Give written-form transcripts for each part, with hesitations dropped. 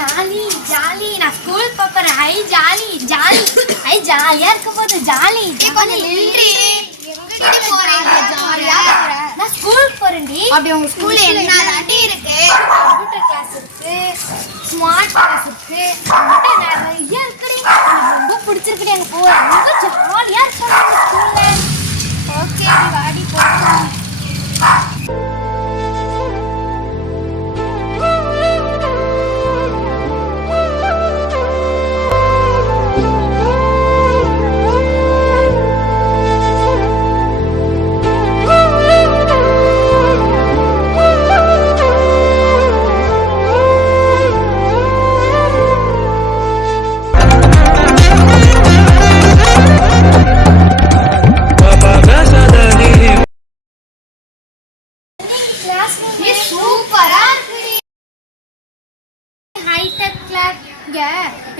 Jolly jolly நான் school போறேன். ஐ jolly jolly ஐ ஜாலியா இருக்க போது ஜாலி. கொஞ்சம் நில்றி. எங்கடி போறீங்க? ஜாலியா போறேன். நான் ஸ்கூல் போறேன்டி. அப்படி உங்க ஸ்கூல்ல என்ன அடி இருக்கு? கம்ப்யூட்டர் கிளாஸ் இருக்கு, ஸ்மார்ட் கிளாஸ் இருக்கு, நிறைய இருக்குடி. எனக்கு ரொம்ப பிடிச்சிருக்குடி. அங்க போறேன். ரொம்ப ஜாலியா இருக்கும் ஸ்கூல்ல. ஓகே வாடி போறோம்.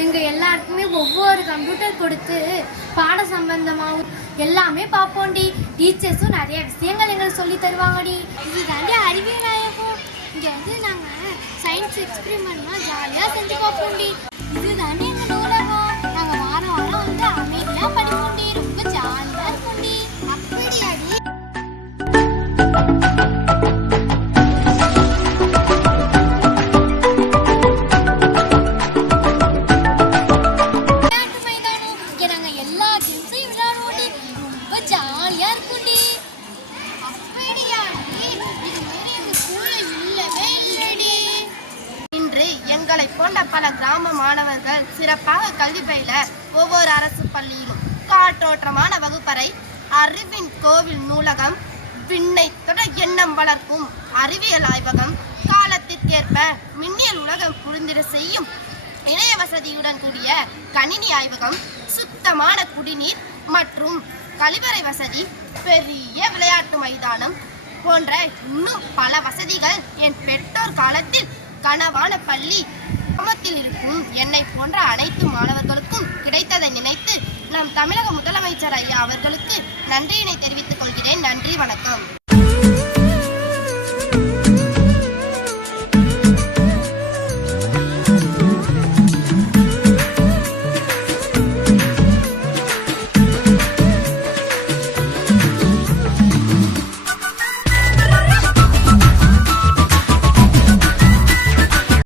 எங்க எல்லாருக்குமே ஒவ்வொரு கம்ப்யூட்டர் கொடுத்து பாட சம்பந்தமாகவும் எல்லாமே பார்ப்போம்டி. டீச்சர்ஸும் நிறைய விஷயங்கள் எங்களுக்கு சொல்லி தருவாங்கடி. இது தாண்டி அறிவியல் ஆயகம். இங்க வந்து நாங்க சயின்ஸ் எக்ஸ்பெரிமெண்ட்லாம் ஜாலியா செஞ்சு பார்ப்போம்டி. இது தாண்டி எங்க நூலகம். நாங்க வாரம் வாரம் வந்து அமைதியா படிப்போம்டி. ரொம்ப ஜாலியா இருக்கும்டி. அப்படியாடி? எங்களை போன்ற பல கிராம மாணவர்கள் சிறப்பாக கல்வி பயில ஒவ்வொரு அரசு பள்ளியிலும் காற்றோட்டமான வகுப்பறை, அறிவின் கோவில் நூலகம், விண்ணை தொட எண்ணம் வளர்க்கும் அறிவியல் ஆய்வகம், காலத்திற்கேற்ப மின்னியல் உலகம் புரிந்திட செய்யும் இணைய வசதியுடன் கூடிய கணினி ஆய்வகம், சுத்தமான குடிநீர் மற்றும் கழிவறை வசதி, பெரிய விளையாட்டு மைதானம் போன்ற இன்னும் பல வசதிகள் என் பெற்றோர் காலத்தில் கனவான பள்ளி கிராமத்தில் இருக்கும் என்னை போன்ற அனைத்து மாணவர்களுக்கும் கிடைத்ததை நினைத்து நம் தமிழக முதலமைச்சர் ஐயா அவர்களுக்கு நன்றியினை தெரிவித்துக் கொள்கிறேன். நன்றி, வணக்கம்.